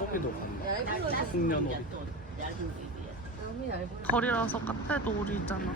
저기도 간다. 숙련오리. 거리라서 카페도 오리잖아.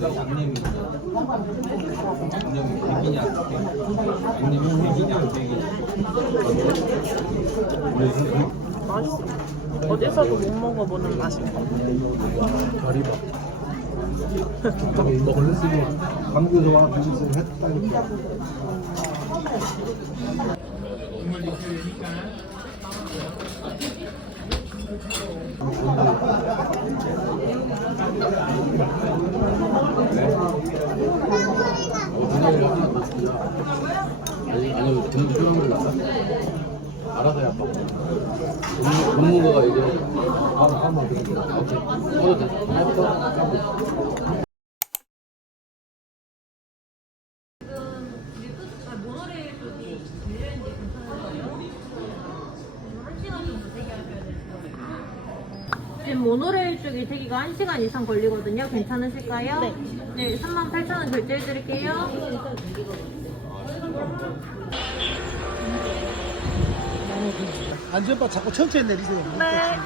양념이 백이냐 양념이 백이냐 안 백이냐. 맛있어. 어디서도 못 먹어보는 맛인 것 같아. 다리밥. 원래 쓰고 광주와 비슷을 했다니까. 아니 분명을 나가. 알아서 해. 전문가가 얘기해. 한번 오케이. 모노레일 쪽이 밀려있는데 괜찮은가요? 1시간 정도 대기하셔야 돼요. 지금 모노레일 쪽이 대기가 1시간 이상 걸리거든요. 괜찮으실까요? 네. 네, 38,000원 결제해드릴게요. 안전바 자꾸 천천히 내리세요. 네.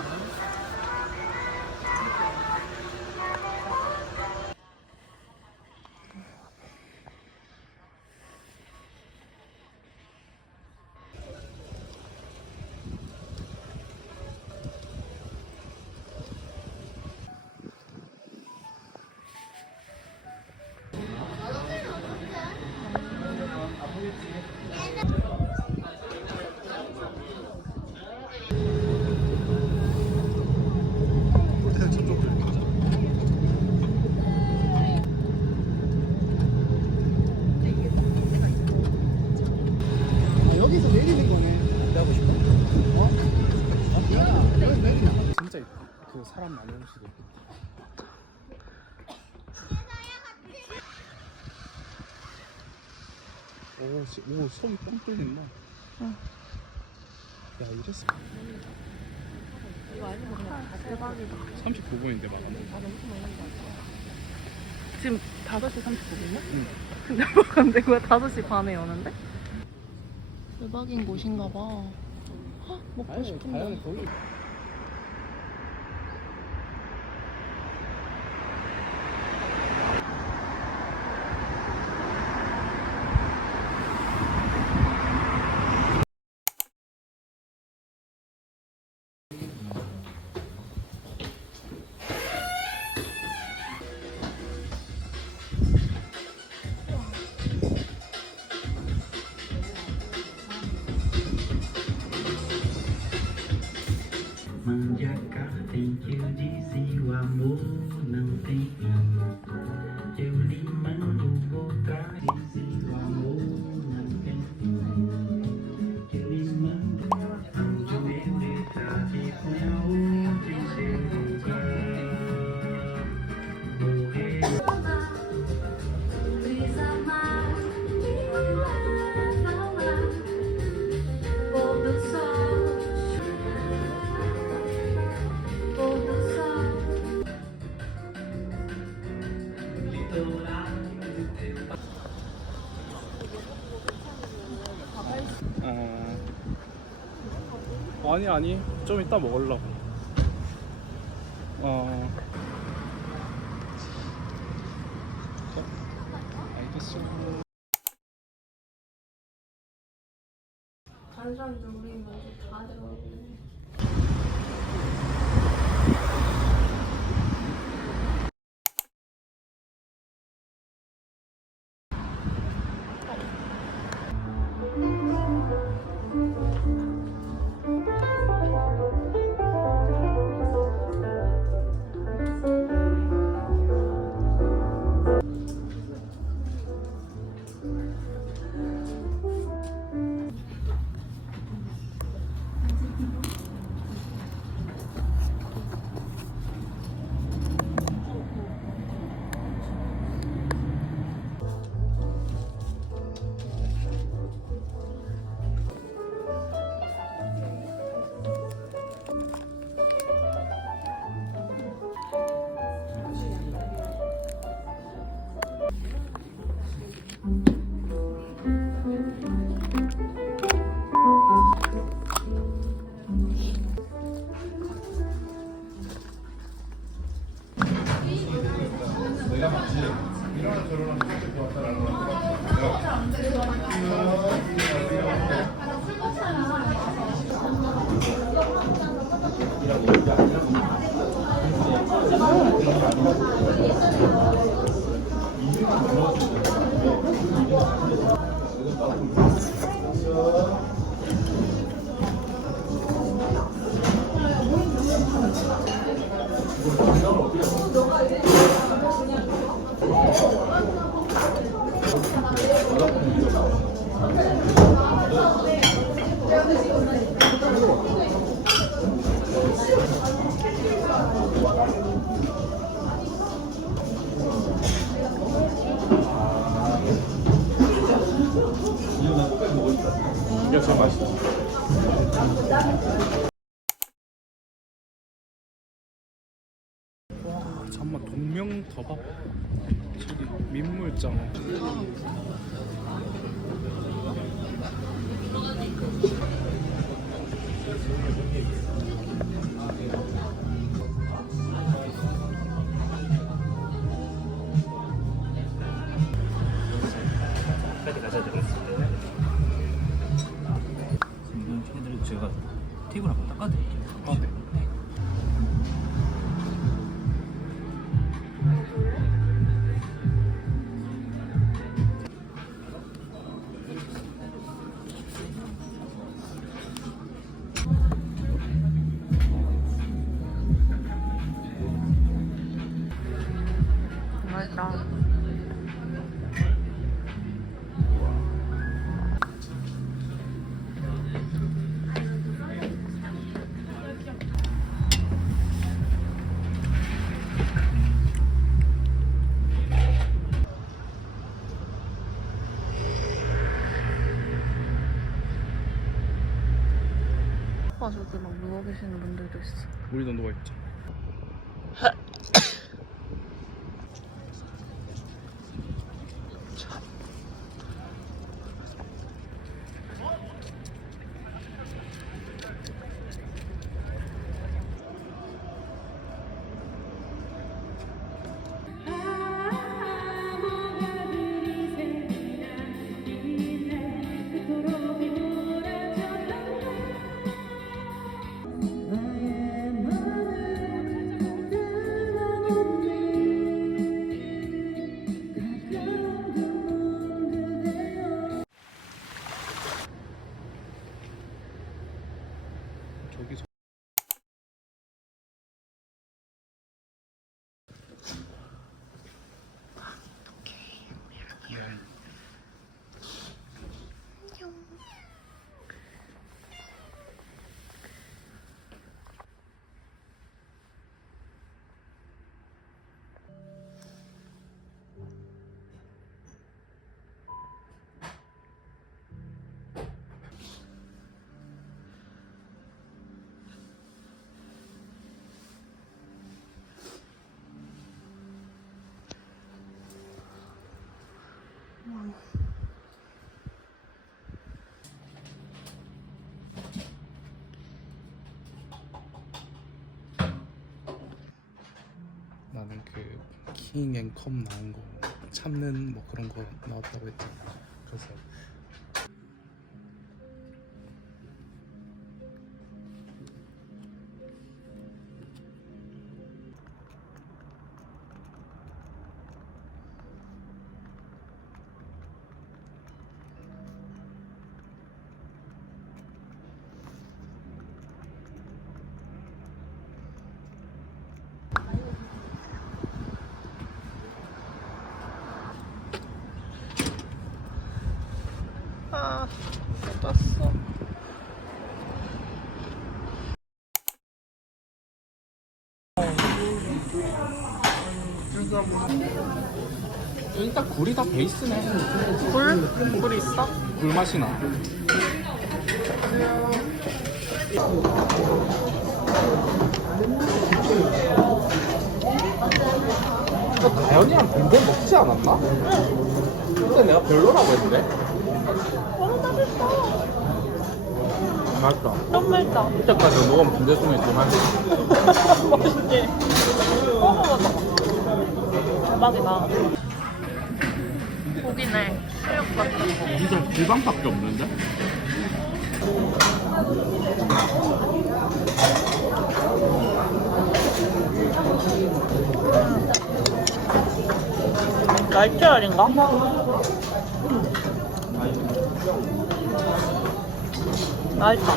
여기서 내리는 거네. 하고 싶어? 여기 내리나? 진짜 그 사람 많이 올 수도 있겠다. 오, 속이 뻥 뚫린다. 응. 야, 이랬어. 대박이다. 39분인데 막았네. 지금 5시 39분이야? 응. 근데 근데 왜 5시 반에 여는데? 대박인 곳인가 봐. 헉, 먹고 싶은데. 거기. Manjacar tem que eu dizia o amor não tem fim. Eu lhe mando voltar, dizia o amor não tem fim. Eu lhe mando onde eu deixar de sonhar outro em seu lugar. Morrer. 아니 좀 이따 먹으려고. 알겠어. 다른 사람들 우리 먼저 다 들어오고. 이게 제일 맛있어. 와, 잠깐만 동명더밥 저기 민물장. 해드리고 제가 테이블 한번 닦아드릴게요. 아, 네. 맛있다. 오빠 저기 막 누워 계시는 분들도 있어. 우리도 누워있죠. 저기서 나는 그 킹앤컵 나온 거 참는 뭐 그런 거 나왔다고 했잖아. 그래서 아, 떴어. 여기 딱 굴이 다 베이스네. 굴? 굴 있어? 굴 맛이 나. 다현이랑 빈대 먹지 않았나? 근데 내가 별로라고 했는데. 맛있다. 너무 맛있다. 이때까지 먹으면 빈대 중에 제일 맛있어. 맛있지? 먹어봐. 대박이다. 고기네. 수육 같은 거. 진짜 불방밖에 없는데? 날짜알인가? 맛있다.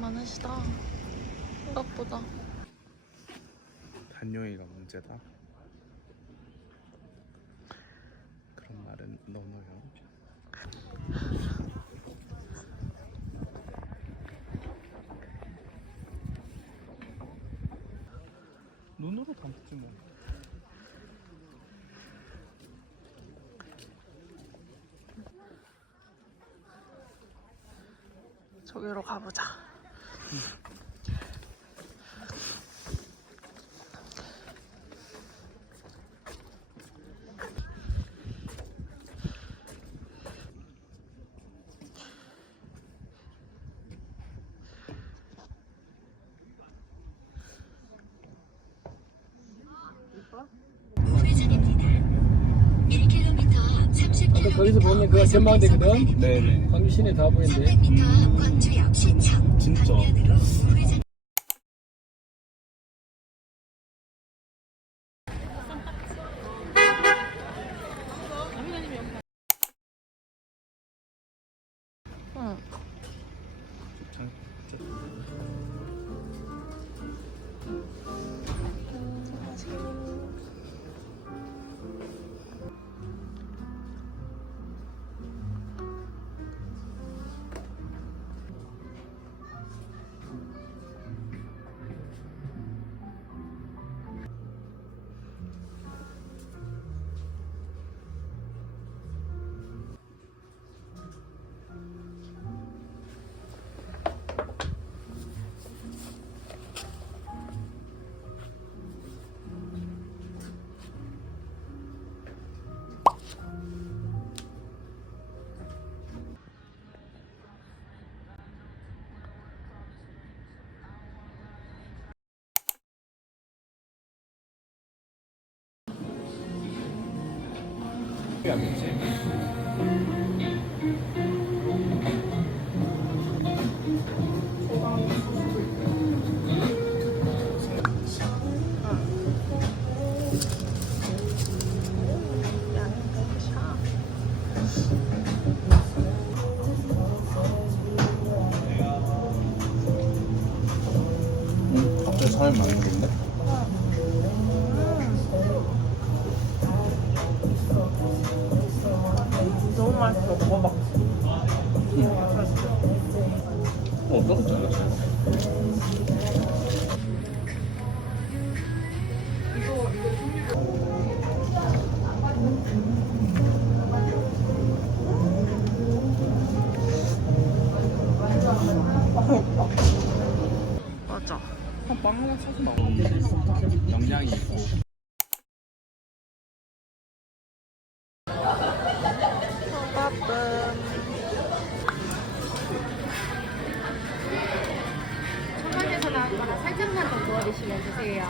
많으시다. 생각보다. 단요이가 문제다. 그런 말은 너너요. 눈으로 담지 뭐. 저기로 가보자. 우회전입니다. 1km 30km 거기서 보면 그 전망대거든. 네네. 광주 시내 다 보이는데. 300m 광주역 시청 진짜. 방면으로 우회전. 응. 왜안 되지? 갑자기 사람이 많은 건데? 너무 맛있어. 먹어봐. 어떤 거 잘랐어? 맞아. 빵 하나 사서 먹으면 영양이 있고. 초반에서 나온 거라 살짝만 더 구워주시면 되세요.